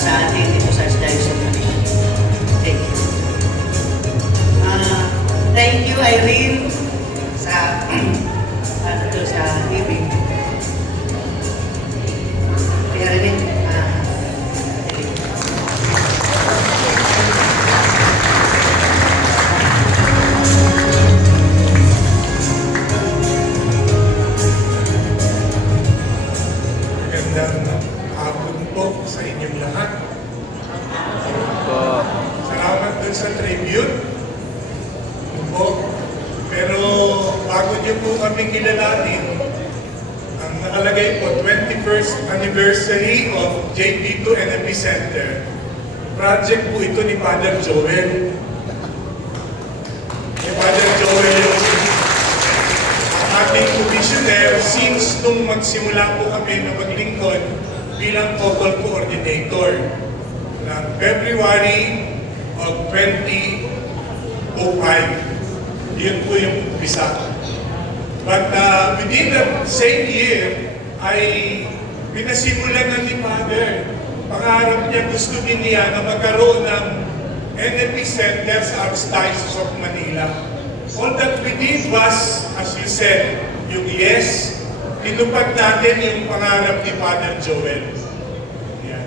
sa ating dito sa Archdiocese of Manila. Thank you. Thank you, Irene, sa sa giving. Kaya Irene, magandang hapon po sa inyong lahat. Salamat dun sa tribute. Pero bago niyo po kami kilalanin, ang nakalagay po 21st anniversary of JP2 NMP Center. Project po ito ni Father Joel. Ni Father Joel yung ating commissioner since nung magsimula po kami na maglingkod bilang focal coordinator ng February of 2005. Yun po yung umpisa. But within the same year, ay pinasimulan na ni Father. Pangarap niya, gusto din niya na magkaroon ng NFP Center sa Archdiocese of Manila. All that we did was, as you said, yung yes, tinupad natin yung pangarap ni Father Joel. Yeah.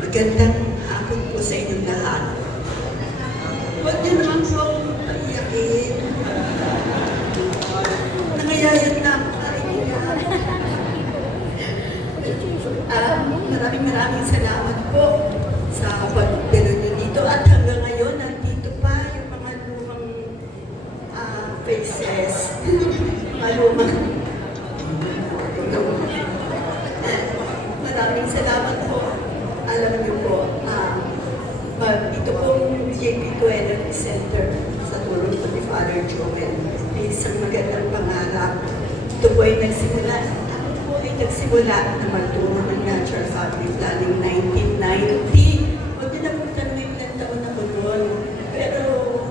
Magandang hapon po sa inyong lahat. Huwag niyo naman po akong paiyakin. Nangayayat na ako karinigan. Maraming salamat po sa pagdalo niyo dito. At hanggang ngayon, nandito pa yung mga lumang faces. Maraming salamat po. Alam niyo po, ito pong JP2 NFP Center sa tulong po ni Father Joel ay isang magandang pangarap. Ito po ay nagsimula na magturo ng Natural Family Planning 1990. Huwag din na po tanongin ilang taon ako doon. Pero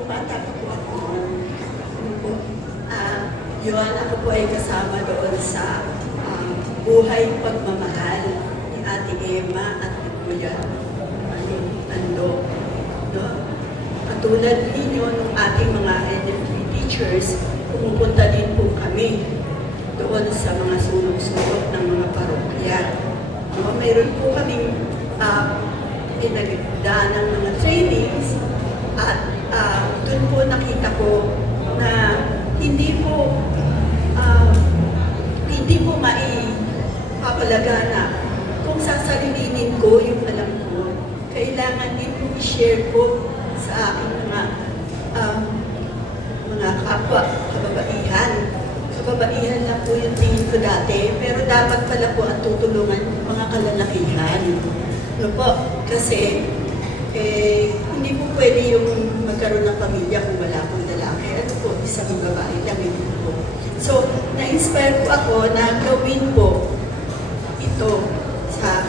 bata pa po ako doon. Yun, ako po ay kasama doon sa buhay pagmamahal ni Ate Emma at ni Kuya Ando. No? Katulad ninyo ng ating mga NFP teachers, pumupunta din po kami doon sa mga sulok-sulok ng mga parokya. No? Mayroon po kaming pinagdaan ng mga trainings at doon po nakita ko na hindi po maipapalagana kung sasalilinin ko yung alam ko. Kailangan din po i-share ko sa aking mga kapwa, kababaihan. Kababaihan lang po yung tingin ko dati, pero dapat pala po ang tutulungan mga kalalakihan. No po? Kasi hindi po pwede yung magkaroon ng pamilya kung wala pong lalaki. Ano po, isang babae lang yun po. So, na-inspire po ako na gawin po ito sa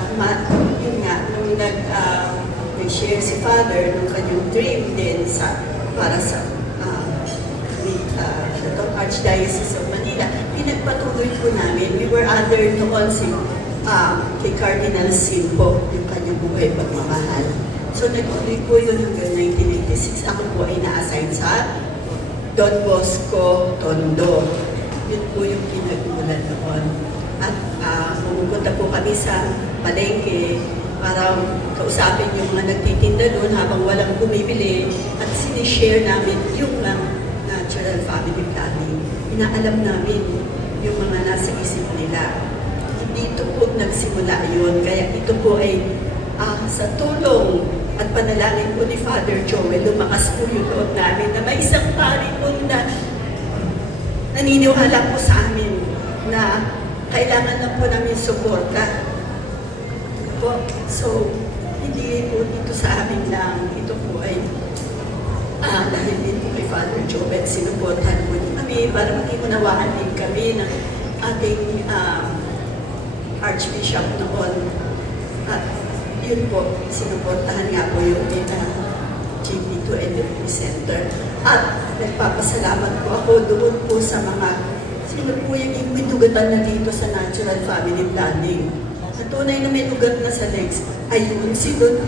yun nga, nung nag-share si Father ng kanyang dream din para sa Archdiocese of Manila, pinagpatuloy po namin. We were under noon kay Cardinal Sin po, yung kanyang buhay pagmamahal. So, nagtuloy po yun hanggang 1996. Ako po ay na-assign sa Don Bosco Tondo. Yun po yung pinagmulan noon. At pumupunta po kami sa palengke para kausapin yung mga nagtitinda doon habang walang bumibili at sinishare namin yung natural family planning. Inaalam namin yung mga nasa isip nila. Dito po nagsimula yun. Kaya ito po ay sa tulong at panalangin po ni Father Joel, lumakas po yung loob namin na may isang pari po na naniniwala po sa amin na kailangan na po namin suporta. So, hindi po dito sa amin lang. Ito po ay dahil din po kay Father Joel, sinuportahan po din kami para mag-iunawaan din kami ng ating Archbishop noon. At yun po, sinuportahan nga po yung JP2 NFP Center. At nagpapasalamat po ako doon po sa mga sino po yung binugatan na dito sa natural family planning. Ang tunay na may ugat na sa legs, ayun, si Don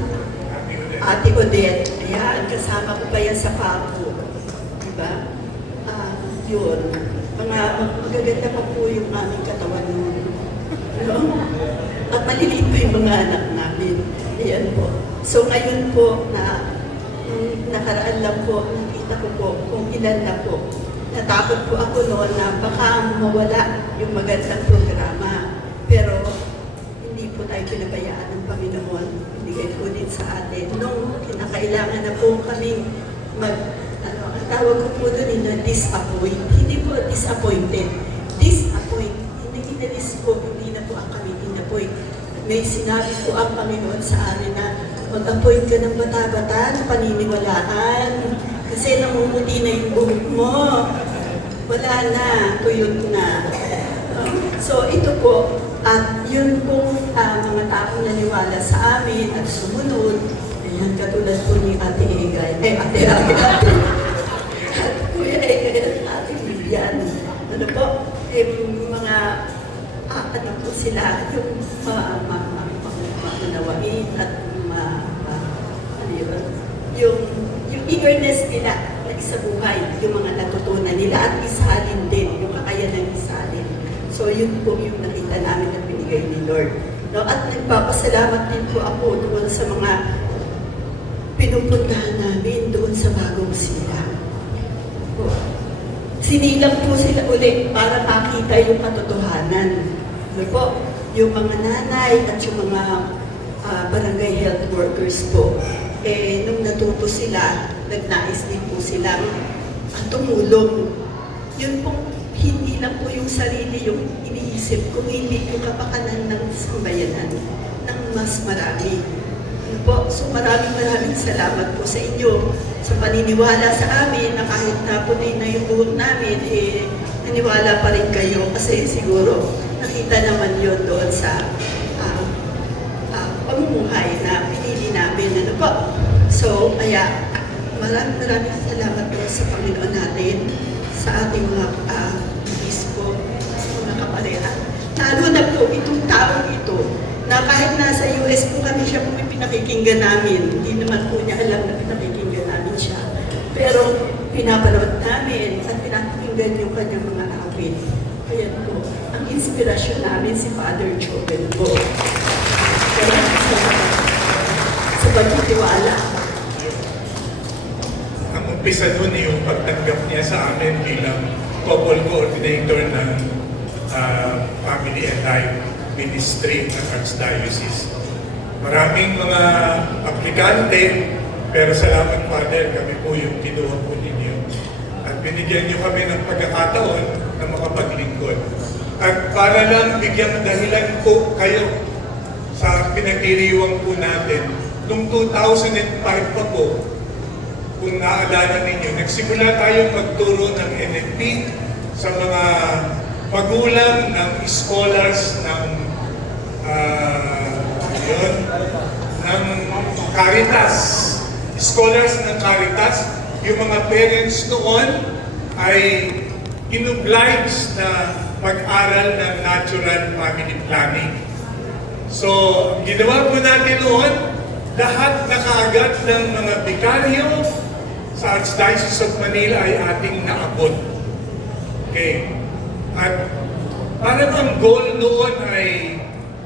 Happy ulit. Ate Odette. Ayan, kasama ko pa yan sa papo. Diba? Yun. Magaganda pa po yung aming katawan noon. No? At maliliit pa yung mga anak namin. Ayan po. So ngayon po, nakaraan lang po, nakita ko po kung ilan na po. Natakot po ako noon na baka mawala yung magandang programa. Pero hindi po tayo pinabayaan ng Panginoon. Binigay po din sa atin. Nung kinakailangan na po kaming ang tawag ko po doon na disappoint. Hindi po disappointed. Disappoint. Hindi na po, hindi na po ang kami in-appoint. May sinabi po ang Panginoon sa amin na mag-appoint ka ng bata-bata na paniniwalaan. Kasi namumuti na yung buhok mo. Wala na. Tuyot na. So ito po, at yun pong mga taong naniwala sa amin at sumunod, ayan, katulad po ni Ate Egay, Ate at Kuya Egay at Ate Vivian. Ano po, mga ano po sila, yung maunawain at ano yun, yung eagerness nila sa buhay, yung mga natutunan nila at isalin din, yung kakayanan isalin. So yun po yung nakita namin at binigay ni Lord. No, at nagpapasalamat din po ako doon sa mga pinupuntahan namin doon sa Bagong Silang. Sinilang po sila ulit para makita yung katotohanan. Ano po? Yung mga nanay at yung mga barangay health workers po. Nung natuto sila, nagnais din po silang tumulong. Yun po, hindi lang po yung sarili yung iniisip, kung hindi yung kapakanan ng sambayanan ng mas marami. Ano po? So maraming salamat po sa inyo sa paniniwala sa amin na kahit napunay na yung buhok namin, naniwala pa rin kayo kasi siguro nakita naman yun doon sa pamumuhay na pinili namin. Ano po? So, maraming salamat po sa Panginoon natin, sa ating mga bispo, mga kapareha. Lalo na po itong taong ito, na kahit nasa US po kami siya po pinakikinggan namin. Hindi naman po niya alam na pinakikinggan namin siya. Pero pinapanood namin at pinakikinggan yung kanyang mga awit. Kaya po, ang inspirasyon namin si Father Joel po. Kaya sa pagtitiwala. Ang umpisa dun yung pagtanggap niya sa amin bilang couple coordinator ng Family and Life Ministry ng Archdiocese. Maraming mga aplikante, pero salamat Father, kami po yung kinuha po ninyo. At binigyan niyo kami ng pagkakataon na makapaglingkod. At para lang bigyang dahilan po kayo sa pinagdiriwang po natin, noong 2005 pa po, kung naalala ninyo, nagsimula tayong magturo ng NFP sa mga magulang ng scholars ng ng Caritas. Scholars ng Caritas, yung mga parents noon ay inoblige na mag-aral ng natural family planning. So, ginawa po natin noon, lahat na kaagad ng mga bikaryo sa Archdiocese of Manila ay ating naabot. Okay. At parang ang goal noon ay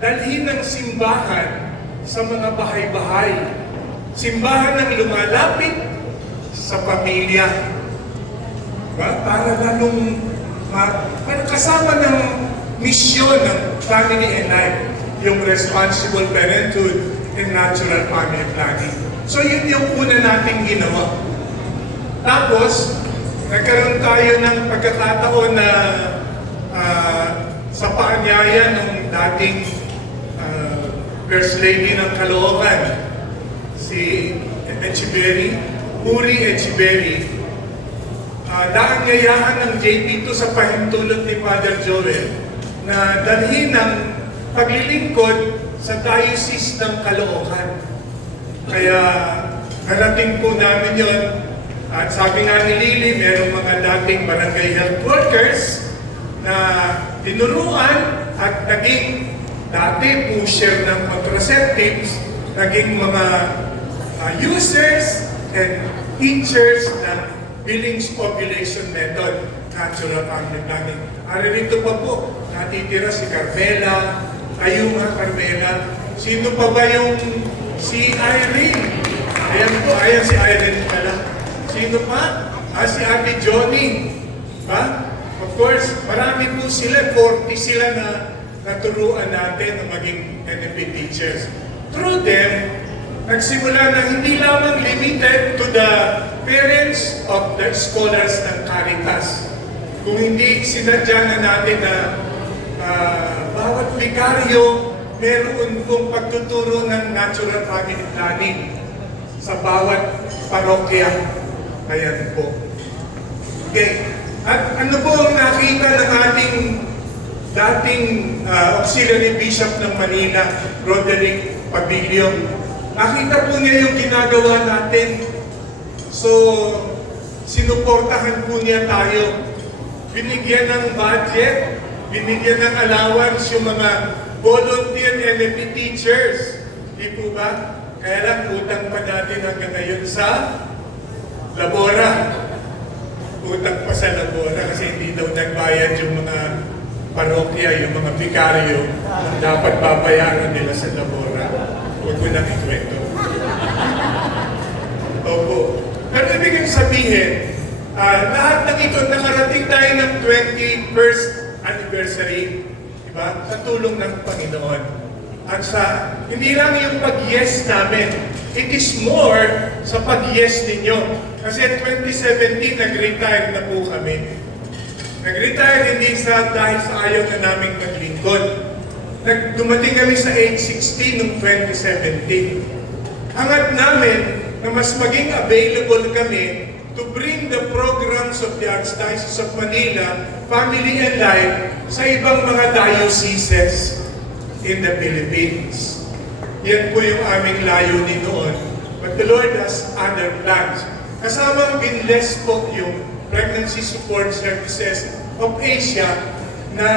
dalhin ng simbahan sa mga bahay-bahay. Simbahan ng lumalapit sa pamilya. Diba? Para lalong kasama ng misyon ng Family and Life, yung responsible parenthood and natural family planning. So yun yung una nating ginawa. Tapos, nagkaroon tayo ng pagkakataon na sa paanyaya ng dating First Lady ng Caloocan, si Echeverry, Uri Echeverry, naanyayahan ng JP2 sa pahintulot ni Father Joel na dalhin ng paglilingkod sa Diocese ng Caloocan. Kaya narating po namin yon. At sabi nga ni Lily, merong mga dating barangay health workers na tinuruan at naging dati pusher ng contraceptives, naging mga users and teachers ng Billings ovulation method, natural family planning. Rito pa po, natitira si Carmela, kayo nga Carmela. Sino pa ba yung si Irene? Ayan po, ayan si Irene pala. Sino pa? Si Ate Johnny. Ba? Of course, marami po sila, 40 sila na naturuan natin na maging NFP teachers. Through them, nagsimula na hindi lamang limited to the parents of the scholars ng Caritas. Kung hindi sinadya na natin na bawat vikaryo meron pong pagtuturo ng natural family planning sa bawat parokya. Ayan po. Okay. At ano po ang nakita ng ating dating Auxiliary Bishop ng Manila, Roderick Pabilio? Nakita po niya yung ginagawa natin. So, sinuportahan po niya tayo. Binigyan ng budget, binigyan ng allowance yung mga volunteer NFP teachers. Di po ba? Kaya lang, utang pa natin hanggang ngayon sa labora. Utang pa sa labora kasi hindi daw nagbayad yung mga parokya, yung mga vikaryo. Dapat babayaran nila sa labora. Huwag ko lang ikwento. Opo. Pero ibig sabihin, lahat ng ito, nakarating tayo ng 21st anniversary, diba? Sa tulong ng Panginoon. At sa, hindi lang yung pag-yes namin, it is more sa pag-yes ninyo. Kasi 2017, nag-retire na po kami. Nag-retire hindi dahil sa ayaw na naming maglingkod. Dumating kami sa age 60 noong 2017. Hangat namin na mas maging available kami to bring the programs of the Archdiocese of Manila, Family and Life, sa ibang mga dioceses in the Philippines. Yan po yung aming layunin noon. But the Lord has other plans. Kasamang binless po yung Pregnancy Support Services of Asia na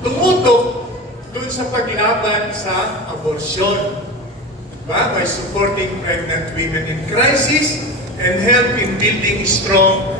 tumutok dun sa paglaban sa abortion. By supporting pregnant women in crisis and help in building strong